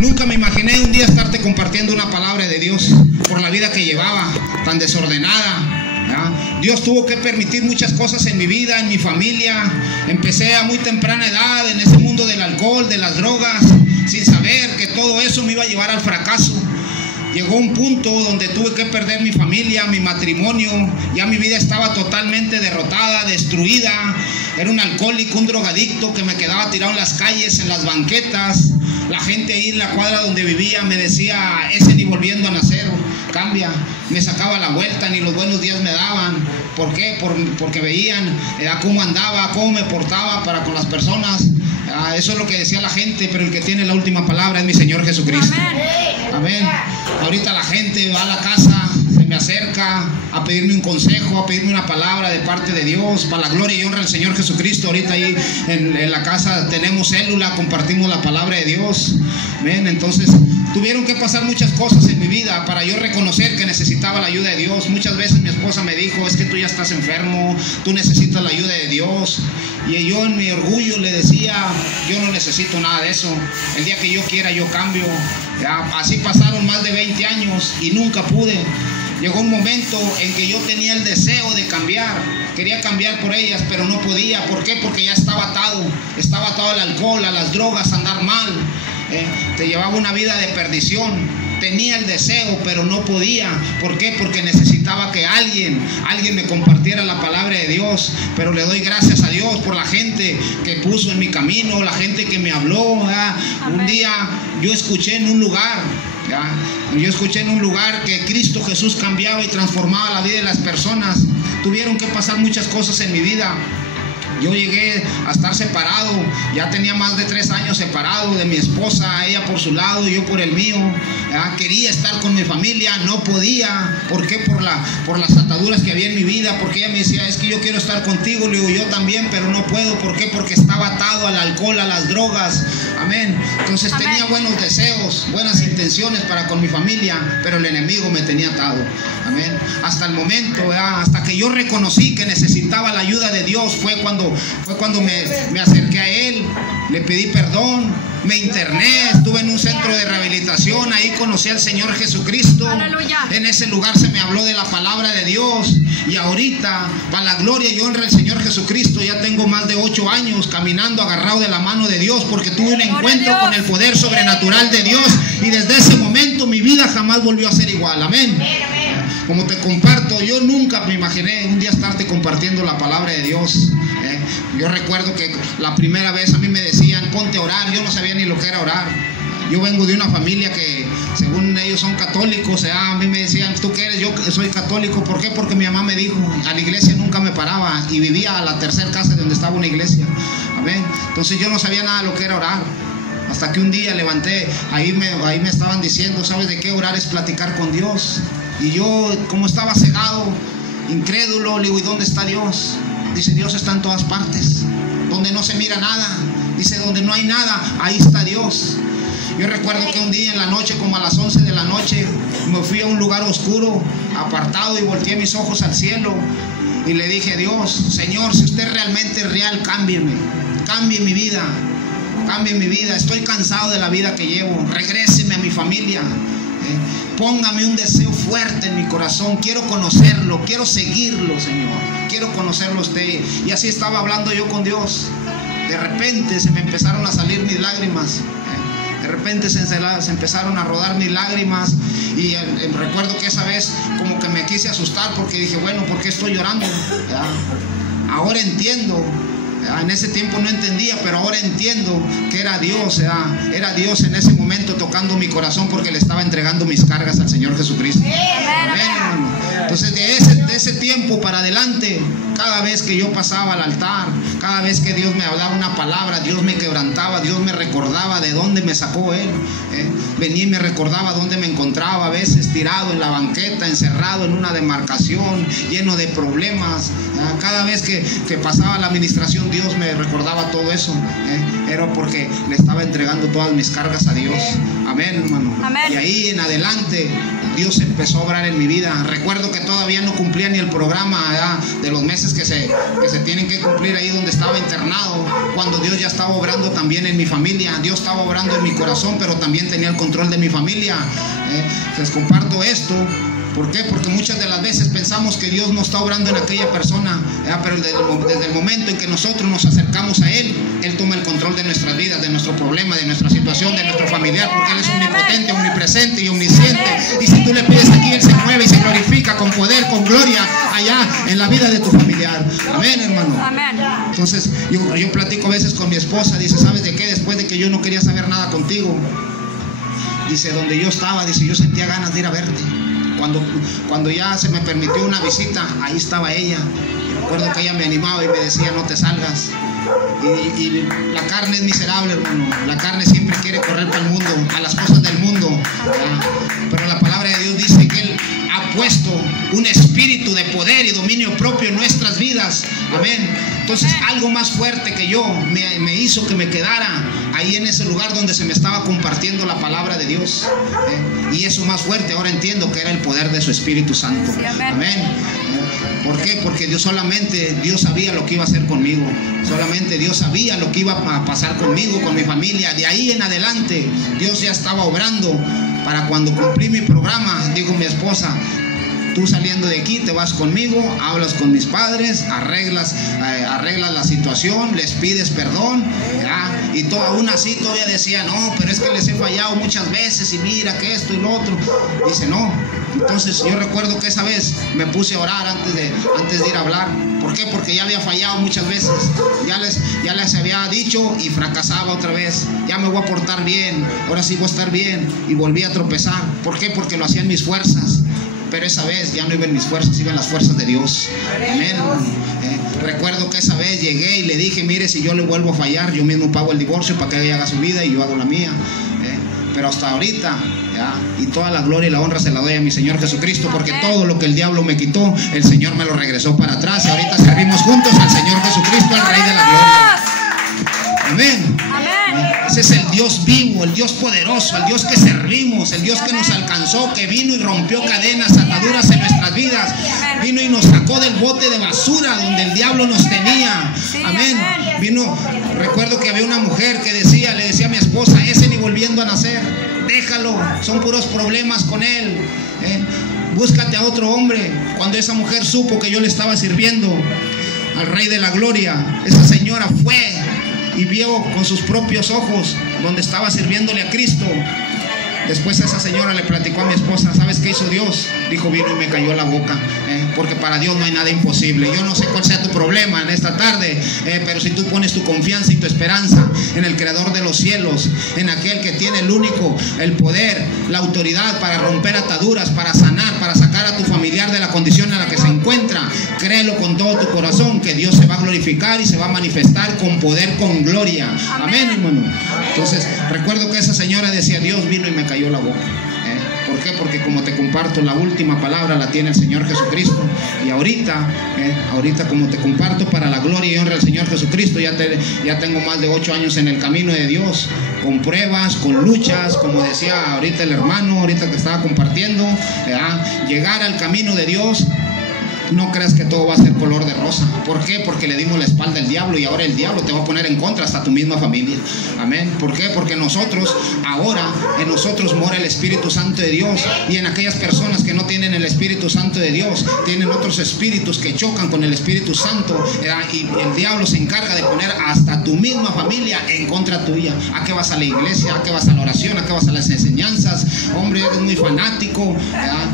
Nunca me imaginé un día estarte compartiendo una palabra de Dios por la vida que llevaba, tan desordenada, ¿verdad? Dios tuvo que permitir muchas cosas en mi vida, en mi familia. Empecé a muy temprana edad en ese mundo del alcohol, de las drogas, sin saber que todo eso me iba a llevar al fracaso. Llegó un punto donde tuve que perder mi familia, mi matrimonio. Ya mi vida estaba totalmente derrotada, destruida. Era un alcohólico, un drogadicto que me quedaba tirado en las calles, en las banquetas. La gente ahí en la cuadra donde vivía me decía: ese ni volviendo a nacer, cambia. Me sacaba la vuelta, ni los buenos días me daban. ¿Por qué? Porque veían cómo andaba, cómo me portaba para con las personas. Eso es lo que decía la gente, pero el que tiene la última palabra es mi Señor Jesucristo. Amén. Ahorita la gente va a la casa, se me acerca a pedirme un consejo, a pedirme una palabra de parte de Dios, para la gloria y honra del Señor Jesucristo. Ahorita ahí en la casa tenemos célula, compartimos la palabra de Dios. Amén. Entonces tuvieron que pasar muchas cosas en mi vida para yo reconocer que necesitaba la ayuda de Dios. Muchas veces mi esposa me dijo: es que tú ya estás enfermo, tú necesitas la ayuda de Dios. Y yo en mi orgullo le decía: yo no necesito nada de eso, el día que yo quiera yo cambio. Así pasaron más de 20 años y nunca pude. Llegó un momento en que yo tenía el deseo de cambiar, quería cambiar por ellas, pero no podía. ¿Por qué? Porque ya estaba atado al alcohol, a las drogas, a andar mal. Te llevaba una vida de perdición. Tenía el deseo, pero no podía. ¿Por qué? Porque necesitaba que alguien me compartiera la palabra de Dios. Pero le doy gracias a Dios por la gente que puso en mi camino, la gente que me habló. Un día yo escuché en un lugar, que Cristo Jesús cambiaba y transformaba la vida de las personas. Tuvieron que pasar muchas cosas en mi vida. Yo llegué a estar separado, ya tenía más de 3 años separado de mi esposa, ella por su lado y yo por el mío. Quería estar con mi familia, no podía. ¿Por qué? Por las ataduras que había en mi vida, porque ella me decía: es que yo quiero estar contigo. Le digo: yo también, pero no puedo. ¿Por qué? Porque estaba atado al alcohol, a las drogas. Amén. Entonces tenía buenos deseos, buenas intenciones para con mi familia, pero el enemigo me tenía atado. Amén. Hasta el momento, hasta que yo reconocí que necesitaba la ayuda de Dios, fue cuando me acerqué a Él, le pedí perdón, me interné, estuve en un centro de rehabilitación, ahí conocí al Señor Jesucristo. Aleluya. En ese lugar se me habló de la palabra de Dios, y ahorita, para la gloria y honra del Señor Jesucristo, ya tengo más de 8 años caminando agarrado de la mano de Dios, porque tuve un encuentro con el poder sobrenatural de Dios, y desde ese momento mi vida jamás volvió a ser igual. Amén. Como te comparto, yo nunca me imaginé un día estarte compartiendo la palabra de Dios. Yo recuerdo que la primera vez a mí me decían: ponte a orar. Yo no sabía ni lo que era orar. Yo vengo de una familia que, según ellos, son católicos. A mí me decían: ¿tú qué eres? Yo soy católico. ¿Por qué? Porque mi mamá me dijo. A la iglesia nunca me paraba, y vivía a la tercera casa de donde estaba una iglesia. Amén. Entonces yo no sabía nada de lo que era orar. Hasta que un día levanté, ahí me estaban diciendo: ¿sabes de qué? Orar es platicar con Dios. Y yo, como estaba cegado, incrédulo, le digo: ¿y dónde está Dios? Dice: Dios está en todas partes. Donde no se mira nada, dice, donde no hay nada, ahí está Dios. Yo recuerdo que un día en la noche, como a las 11 de la noche, me fui a un lugar oscuro, apartado, y volteé mis ojos al cielo y le dije: Dios, Señor, si usted realmente es real, cámbieme, cambie mi vida, estoy cansado de la vida que llevo, regréseme a mi familia. Póngame un deseo fuerte en mi corazón. Quiero conocerlo, quiero seguirlo, Señor. Quiero conocerlo a usted. Y así estaba hablando yo con Dios. De repente se me empezaron a salir mis lágrimas. De repente se empezaron a rodar mis lágrimas. Y recuerdo que esa vez como que me quise asustar, porque dije: bueno, ¿por qué estoy llorando? Ahora entiendo. En ese tiempo no entendía, pero ahora entiendo que era Dios. Era Dios en ese momento tocando mi corazón, porque le estaba entregando mis cargas al Señor Jesucristo. Amén, hermano. Entonces de ese tiempo para adelante, cada vez que yo pasaba al altar, cada vez que Dios me hablaba una palabra, Dios me quebrantaba, Dios me recordaba de dónde me sacó Él. Venía y me recordaba dónde me encontraba, a veces tirado en la banqueta, encerrado en una demarcación, lleno de problemas. Cada vez que pasaba la administración, Dios me recordaba todo eso. Era porque le estaba entregando todas mis cargas a Dios. Amén, hermano. Amén. Y ahí en adelante Dios empezó a obrar en mi vida. Recuerdo que todavía no cumplía cumplía ni el programa, ¿verdad?, de los meses que se tienen que cumplir ahí donde estaba internado, cuando Dios ya estaba obrando también en mi familia. Dios estaba obrando en mi corazón, pero también tenía el control de mi familia. Les comparto esto. ¿Por qué? Porque muchas de las veces pensamos que Dios no está obrando en aquella persona, pero desde el momento en que nosotros nos acercamos a Él, Él toma el control de nuestras vidas, de nuestro problema, de nuestra situación, de nuestro familiar, porque Él es omnipotente, omnipresente y omnisciente. Y si tú le pides aquí, Él se mueve y se glorifica con poder, con gloria, allá en la vida de tu familiar. Amén, hermano. Entonces, yo platico a veces con mi esposa, dice, ¿sabes de qué? Después de que yo no quería saber nada contigo, dice, donde yo estaba, dice, yo sentía ganas de ir a verte. Cuando ya se me permitió una visita, ahí estaba ella. Recuerdo que ella me animaba y me decía, no te salgas. Y la carne es miserable, hermano. La carne siempre quiere correr para el mundo, a las cosas del mundo. Pero la palabra de Dios dice que Él ha puesto un espíritu de poder y dominio propio en nuestras vidas. Amén. Entonces, algo más fuerte que yo me hizo que me quedara ahí en ese lugar donde se me estaba compartiendo la palabra de Dios. Y eso más fuerte, ahora entiendo que era el poder de su Espíritu Santo. Amén. ¿Por qué? Porque Dios sabía lo que iba a hacer conmigo. Solamente Dios sabía lo que iba a pasar conmigo, con mi familia. De ahí en adelante, Dios ya estaba obrando. Para cuando cumplí mi programa, dijo mi esposa, tú saliendo de aquí te vas conmigo, hablas con mis padres, arreglas la situación, les pides perdón, ¿ya? Y aún así todavía decía, no, pero es que les he fallado muchas veces y mira que esto y lo otro. Dice, no. Entonces yo recuerdo que esa vez me puse a orar antes de ir a hablar. ¿Por qué? Porque ya había fallado muchas veces. Ya les había dicho y fracasaba otra vez. Ya me voy a portar bien, ahora sí voy a estar bien, y volví a tropezar. ¿Por qué? Porque lo hacían mis fuerzas. Pero esa vez ya no iban mis fuerzas, iban las fuerzas de Dios. Amén. Recuerdo que esa vez llegué y le dije, mire, si yo le vuelvo a fallar, yo mismo pago el divorcio para que ella haga su vida y yo hago la mía. Pero hasta ahorita, ¿ya? Y toda la gloria y la honra se la doy a mi Señor Jesucristo, porque todo lo que el diablo me quitó, el Señor me lo regresó para atrás. Y ahorita servimos juntos al Señor Jesucristo, al Rey de la Gloria. Amén. Ese es el Dios vivo, el Dios poderoso, el Dios que servimos, el Dios que nos alcanzó, que vino y rompió cadenas, ataduras en nuestras vidas. Vino y nos sacó del bote de basura donde el diablo nos tenía. Amén. Recuerdo que había una mujer que le decía a mi esposa, ese ni volviendo a nacer, déjalo, son puros problemas con él. Búscate a otro hombre. Cuando esa mujer supo que yo le estaba sirviendo al Rey de la Gloria, esa señora fue y vio con sus propios ojos donde estaba sirviéndole a Cristo. Después esa señora le platicó a mi esposa, ¿sabes qué hizo Dios? Dijo, vino y me cayó la boca, porque para Dios no hay nada imposible. Yo no sé cuál sea tu problema en esta tarde, pero si tú pones tu confianza y tu esperanza en el Creador de los cielos, en aquel que tiene el poder, la autoridad para romper ataduras, para sanar, para sacar a tu familiar de la condición en la que se encuentra, créelo con todo tu corazón, que Dios se va a glorificar y se va a manifestar con poder, con gloria. Amén, hermano. Entonces, recuerdo que esa señora decía, Dios vino y me cayó la boca. ¿Por qué? Porque como te comparto, la última palabra la tiene el Señor Jesucristo. Y ahorita como te comparto, para la gloria y honra del Señor Jesucristo, ya tengo más de 8 años en el camino de Dios, con pruebas, con luchas, como decía ahorita el hermano, ahorita que estaba compartiendo, llegar al camino de Dios. No creas que todo va a ser color de rosa. ¿Por qué? Porque le dimos la espalda al diablo y ahora el diablo te va a poner en contra, hasta tu misma familia. Amén. ¿Por qué? Porque en nosotros mora el Espíritu Santo de Dios, y en aquellas personas que no tienen el Espíritu Santo de Dios, tienen otros espíritus que chocan con el Espíritu Santo, y el diablo se encarga de poner hasta tu misma familia en contra tuya. ¿A qué vas a la iglesia? ¿A qué vas a la oración? ¿A qué vas a las enseñanzas? Hombre, eres muy fanático.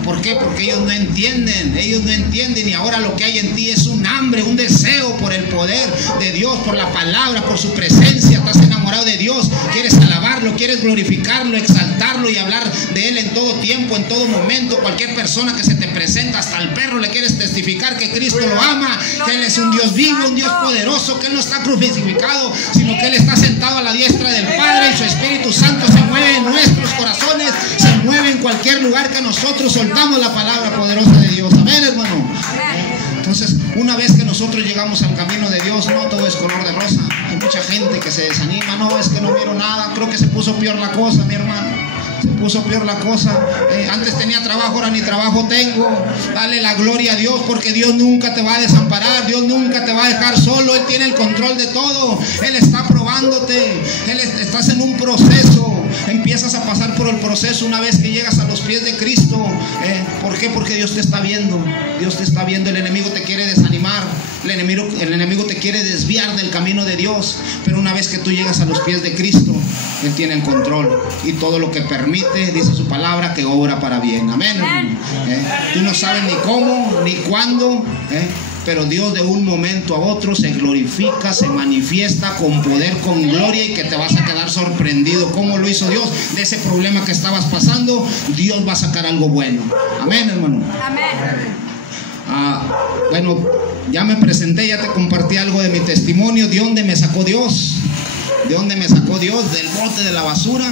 ¿Por qué? Porque ellos no entienden. Y ahora lo que hay en ti es un hambre, un deseo por el poder de Dios, por la palabra, por su presencia. Estás enamorado de Dios, quieres alabarlo, quieres glorificarlo, exaltarlo y hablar de Él en todo tiempo, en todo momento. Cualquier persona que se te presenta, hasta el perro, le quieres testificar que Cristo lo ama, que Él es un Dios vivo, un Dios poderoso, que Él no está crucificado, sino que Él está sentado a la diestra del Padre, y su Espíritu Santo se mueve en nuestros corazones, se mueve en cualquier lugar que nosotros soltamos la palabra poderosa de Dios. Amén, hermano. Entonces, una vez que nosotros llegamos al camino de Dios, no todo es color de rosa. Hay mucha gente que se desanima, no, es que no vieron nada, creo que se puso peor la cosa, mi hermano. se puso peor la cosa. Antes tenía trabajo, ahora ni trabajo tengo. Dale la gloria a Dios, porque Dios nunca te va a desamparar, Dios nunca te va a dejar solo. Él tiene el control de todo. Él está probándote, estás en un proceso. Empiezas a pasar por el proceso una vez que llegas a los pies de Cristo. ¿Por qué? Porque Dios te está viendo. Dios te está viendo. El enemigo te quiere desanimar, el enemigo te quiere desviar del camino de Dios. Pero una vez que tú llegas a los pies de Cristo, Él tiene el control, y todo lo que permite, dice su palabra, que obra para bien. Amén. Tú no sabes ni cómo ni cuándo, pero Dios de un momento a otro se glorifica, se manifiesta con poder, con gloria, y que te vas a quedar sorprendido. ¿Cómo lo hizo Dios? De ese problema que estabas pasando, Dios va a sacar algo bueno. Amén, hermano. Amén. Bueno, ya me presenté, ya te compartí algo de mi testimonio, de dónde me sacó Dios. ¿De dónde me sacó Dios? Del bote de la basura.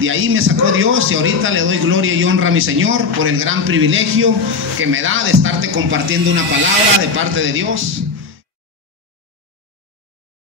De ahí me sacó Dios, y ahorita le doy gloria y honra a mi Señor por el gran privilegio que me da de estarte compartiendo una palabra de parte de Dios.